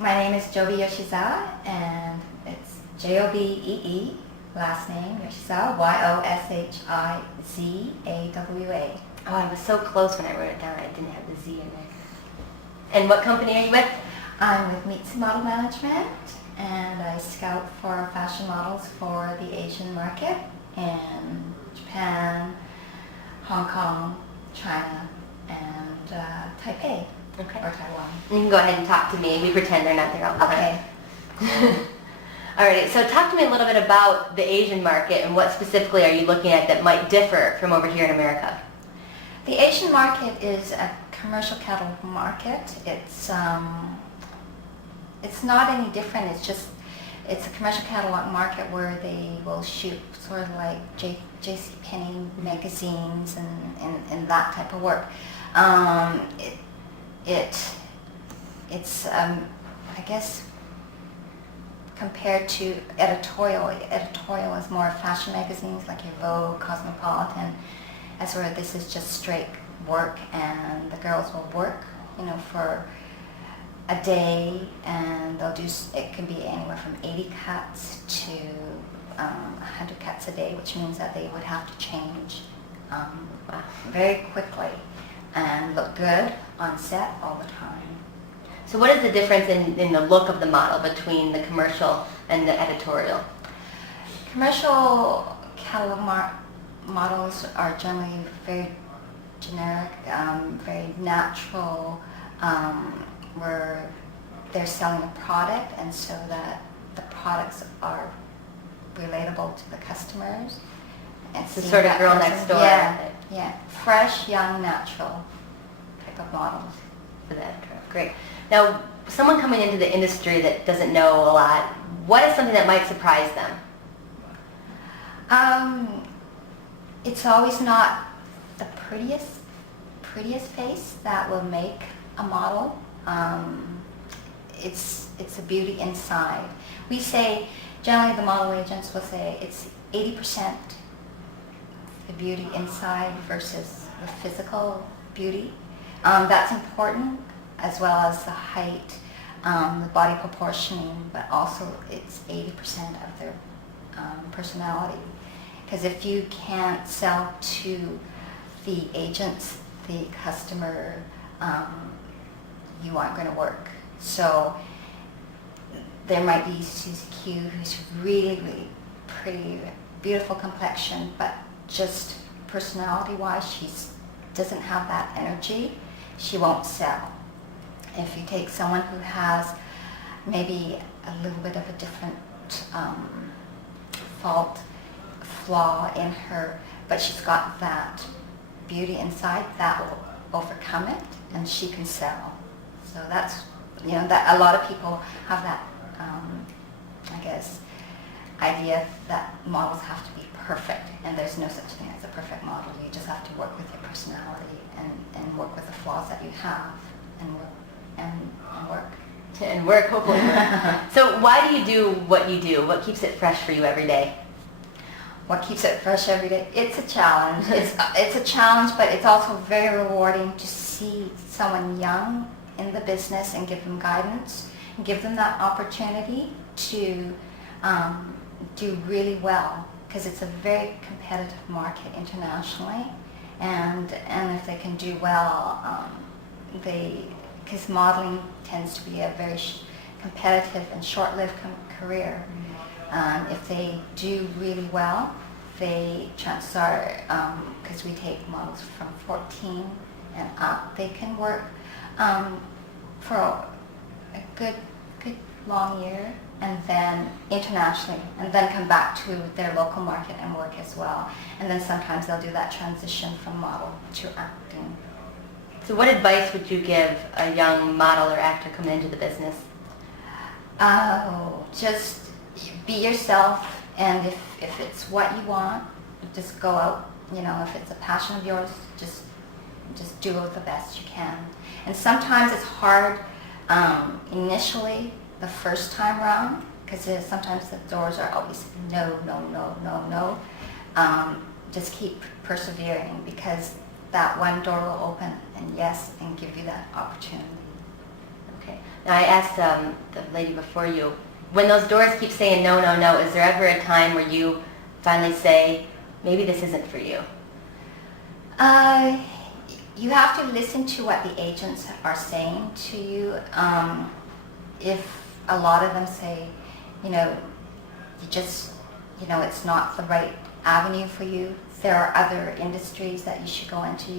My name is Jobee Yoshizawa, and it's Jobee, last name Yoshizawa, Yoshizawa. Oh, I was so close when I wrote it down. I didn't have the Z in there. And what company are you with? I'm with Mitsu Model Management, and I scout for fashion models for the Asian market in Japan, Hong Kong, China, and Taipei, Okay. or Taiwan. You can go ahead and talk to me. We pretend they're not there all the time. Okay. Alrighty, so talk to me a little bit about the Asian market and what specifically are you looking at that might differ from over here in America? The Asian market is a commercial catalog market. It's not any different. It's a commercial catalog market where they will shoot sort of like JCPenney magazines and that type of work. It's I guess compared to editorial is more fashion magazines like your Vogue, Cosmopolitan. That's where this is just straight work, and the girls will work, for a day, and they'll do, it can be anywhere from 80 cuts to 100 cuts a day, which means that they would have to change very quickly and look good on set all the time. So what is the difference in the look of the model between the commercial and the editorial? Commercial catalog models are generally very generic, very natural, where they're selling a product, and so that the products are relatable to the customers. It's the sort of girl next door. Yeah, fresh, young, natural type of models. For that, great. Now, someone coming into the industry that doesn't know a lot, what is something that might surprise them? It's always not the prettiest face that will make a model. It's a beauty inside. We say, generally the model agents will say it's 80% the beauty inside versus the physical beauty. That's important, as well as the height, the body proportioning, but also it's 80% of their personality. Because if you can't sell to the agents, the customer, you aren't going to work. So there might be Susie Q, who's really, really pretty, beautiful complexion, but just personality-wise, she doesn't have that energy. She won't sell. If you take someone who has maybe a little bit of a different flaw in her, but she's got that beauty inside, that will overcome it, and she can sell. So that's, that a lot of people have that, I guess, idea that models have to be perfect, and there's no such thing as a perfect model. You just have to work with your personality and work with the flaws that you have, and work. And work, hopefully work. So why do you do what you do? What keeps it fresh for you every day? What keeps it fresh every day? It's a challenge. It's a challenge, but it's also very rewarding to see someone young in the business and give them guidance, and give them that opportunity to do really well, because it's a very competitive market internationally, and if they can do well, because modeling tends to be a very competitive and short-lived career. If they do really well, chances are, because we take models from 14 and up, they can work for a good long year, and then internationally, and then come back to their local market and work as well. And then sometimes they'll do that transition from model to acting. So what advice would you give a young model or actor coming into the business? Oh, just be yourself, and if it's what you want, just go out. If it's a passion of yours, just do it the best you can. And sometimes it's hard initially, the first time around, because sometimes the doors are always no. Just keep persevering, because that one door will open and give you that opportunity. Okay. Now, I asked the lady before you, when those doors keep saying no, no, no, is there ever a time where you finally say, maybe this isn't for you? You have to listen to what the agents are saying to you. If a lot of them say, you just, it's not the right avenue for you, there are other industries that you should go into.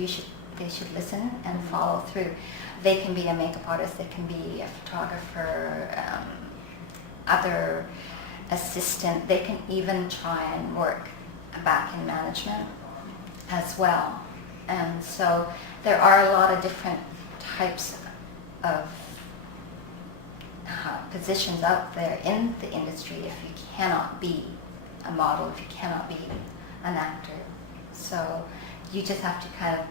They should listen and follow through. They can be a makeup artist, they can be a photographer, other assistant. They can even try and work back in management as well. And so there are a lot of different types of positions out there in the industry if you cannot be a model, if you cannot be an actor. So you just have to kind of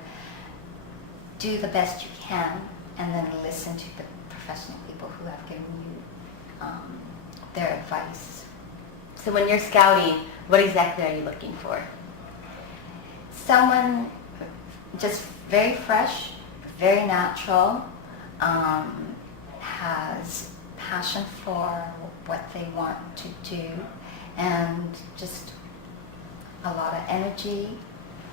do the best you can and then listen to the professional people who have given you their advice. So when you're scouting, what exactly are you looking for? Someone just very fresh, very natural, has passion for what they want to do, and just a lot of energy,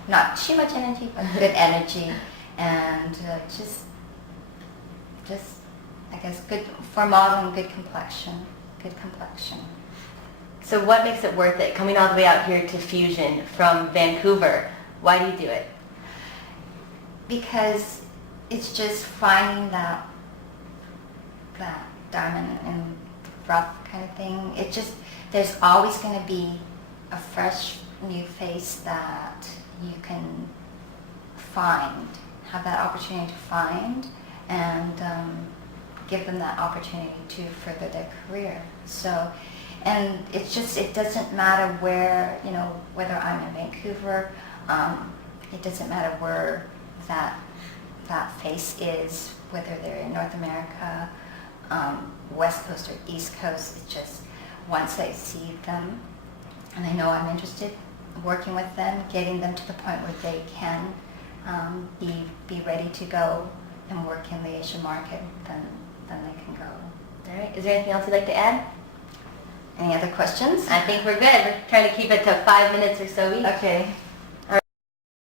not too much energy, but good energy, and just I guess good for modeling, good complexion. So what makes it worth it, coming all the way out here to Fusion from Vancouver? Why do you do it? Because it's just finding that diamond in the rough kind of thing. There's always going to be a fresh new face that you can have that opportunity to find, and give them that opportunity to further their career. So, and it doesn't matter where, whether I'm in Vancouver, it doesn't matter where that face is, whether they're in North America, West Coast or East Coast. It's just once I see them and I know I'm interested in working with them, getting them to the point where they can be ready to go and work in the Asian market, then they can go. All right. Is there anything else you'd like to add? Any other questions? I think we're good. We're trying to keep it to 5 minutes or so each. Okay.